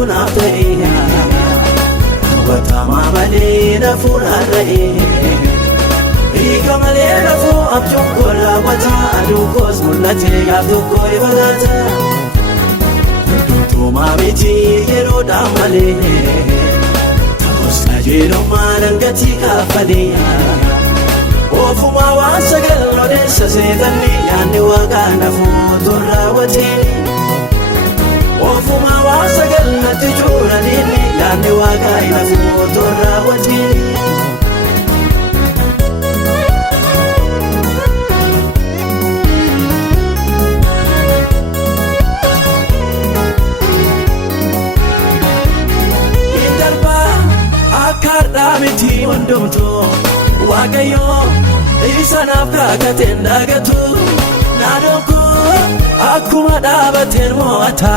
tabjuunaaf ta'e hawwatamaa malee na fuulduree hiika malee nafuu abjuun koo raawwataa aduu koos mul'atee gaaf tokko ibalaata duutumaa miti yeroodhaan malee ta'us qajeelummaa dangatii kaffalee ofumaa waan sagal odeessa seetanni yaadni waaqaa nafuu tun raawwateen ofumaa waan sagal natti cuuraniin yaadni waaqaa nafuu tun raawwateen miti wandomto waaqayyo isanaaf kaakateen daagatu naadonko akkuma dhaabateen mo'ata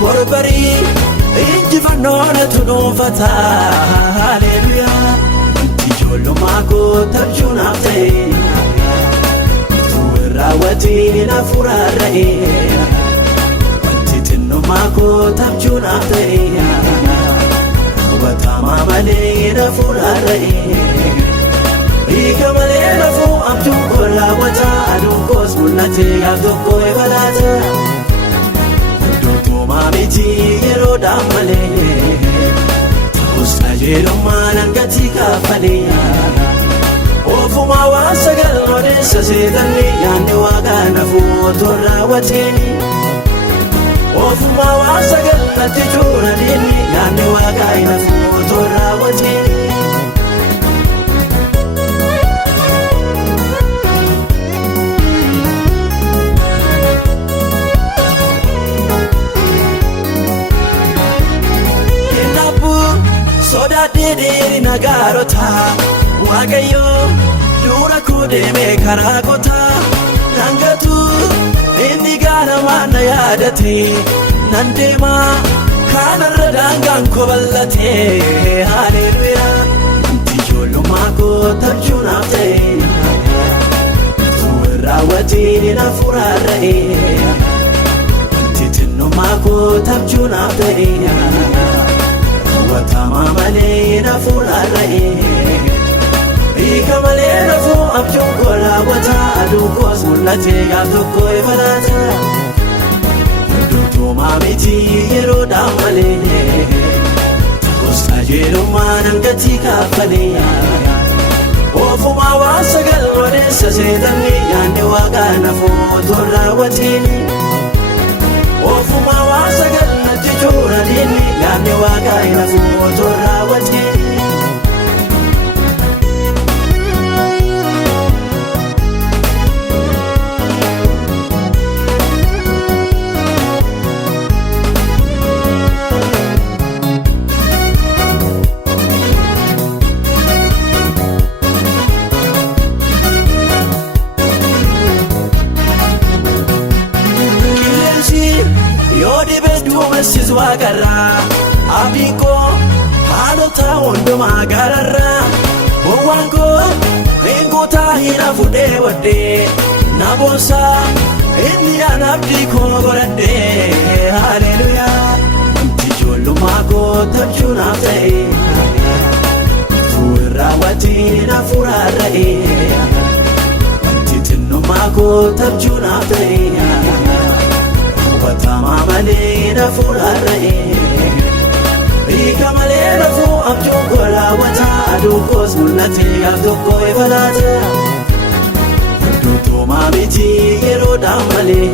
borbarii injifannoonatu dhuunfata haleluyaa ijoollummaa koo tabjuunaaf ta'e utuu raawwatiin hafuurarra'e wanti xinnummaa koo tabjuunaaf ta'e hawwatamaa malee na fuulduree hiika malee nafuu abjuun koo raawwataa aduun koos mul'atee gaaf tokko ibalaata duutumaa miti yeroodhaan malee ta'us qajeelummaa dangatii kaffalee ofumaa waan sagal odeessa seetanni yaadni waaqaa nafuu tun raawwateen ofumaa waan sagal natti cuuraniin yaadni waaqaa nafuu tun raawwateen sodaadhee nagaarota waaqayyo dura koo deemee karaa qotaa nangatu inni gaalamaan na yaadate nan deemaa kanarra daangaan koo bal'ate haleluyaa ijoollummaa koo tabjuunaaf ta'e utuu raawwatiin hafuurarra'e wanti xinnummaa koo tabjuunaaf ta'e hawwatamaa malee na fuulduree hiika malee nafuu abjuun koo raawwataa aduun koos mul'atee gaaf tokko ibalaata duutumaa miti yeroodhaan malee ta'us qajeelummaa dangatii kaffalee ofumaa waan sagal odeessa seetanni yaadni waaqaa nafuu tun raawwateen ofumaa waan sagal natti cuuraniin yaadni waaqaa nafuu tun raawwateen Masiis waaqarraa abdiikoo haalota hundumaa gararraa gowwaan koo hinguutaa hina fudhee waddee na boonsaa inni aan abdii koo godhadhee haleluyaa ijoollummaa koo tabjuunaaf ta'e utuu raawwatiin hafuurarra'e wanti xinnummaa koo tabjuunaaf ta'e hawwatamaa malee na fuulduree hiika malee nafuu abjuun koo raawwataa aduun koos mul'atee gaaf tokko ibalaata duutumaa miti yeroodhaan malee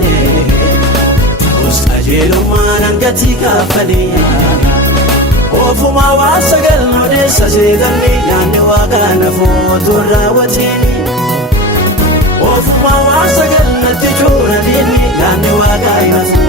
ta'us qajeelummaa dangatii kaffalee ofumaa waan sagal odeessa seetanni yaadni waaqaa nafuu tun raawwateen ofumaa waan sagal natti cuuraniin yaadni waaqaa nafuu